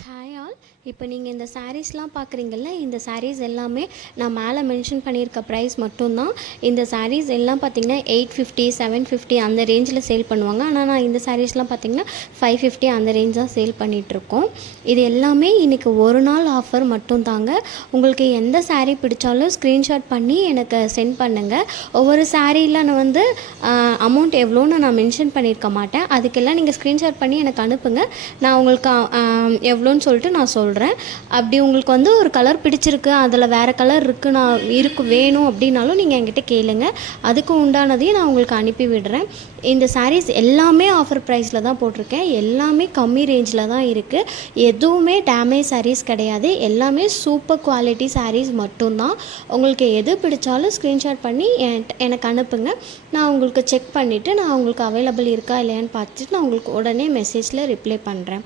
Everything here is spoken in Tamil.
Hi all. இப்போ நீங்கள் இந்த சாரீஸ்லாம் பார்க்குறீங்கல்ல, இந்த சாரீஸ் எல்லாமே நான் மேலே மென்ஷன் பண்ணியிருக்க ப்ரைஸ் மட்டும்தான். இந்த சாரீஸ் எல்லாம் பார்த்திங்கன்னா 850 750 அந்த ரேஞ்சில் சேல் பண்ணுவாங்க. ஆனால் நான் இந்த சாரீஸ்லாம் பார்த்திங்கன்னா 550 அந்த ரேஞ்ச் தான் சேல் பண்ணிகிட்ருக்கோம். இது எல்லாமே இன்றைக்கி ஒரு நாள் ஆஃபர் மட்டும் தாங்க. உங்களுக்கு எந்த சாரீ பிடிச்சாலும் ஸ்க்ரீன்ஷாட் பண்ணி எனக்கு சென்ட் பண்ணுங்கள். ஒவ்வொரு சாரியில் நான் வந்து அமௌண்ட் எவ்வளோன்னு நான் மென்ஷன் பண்ணியிருக்க மாட்டேன். அதுக்கெல்லாம் நீங்கள் ஸ்க்ரீன்ஷாட் பண்ணி எனக்கு அனுப்புங்க. நான் உங்களுக்கு எவ்வளோன்னு சொல்லிட்டு நான் சொல்கிறேன். அப்படி உங்களுக்கு வந்து ஒரு கலர் பிடிச்சிருக்கு, அதில் வேறு கலர் இருக்குது, நான் வேணும் அப்படின்னாலும் நீங்கள் என்கிட்ட கேளுங்க. அதுக்கு உண்டானதையும் நான் உங்களுக்கு அனுப்பி விடுறேன். இந்த சாரீஸ் எல்லாமே ஆஃபர் ப்ரைஸில் தான் போட்டிருக்கேன். எல்லாமே கம்மி ரேஞ்சில் தான் இருக்குது. எதுவுமே டேமேஜ் சாரீஸ் கிடையாது. எல்லாமே சூப்பர் குவாலிட்டி சாரீஸ் மட்டும்தான். உங்களுக்கு எது பிடிச்சாலும் ஸ்க்ரீன்ஷாட் பண்ணி எனக்கு அனுப்புங்க. நான் உங்களுக்கு செக் பண்ணிவிட்டு நான் உங்களுக்கு அவைலபிள் இருக்கா இல்லையான்னு பார்த்துட்டு நான் உங்களுக்கு உடனே மெசேஜில் ரிப்ளை பண்ணுறேன்.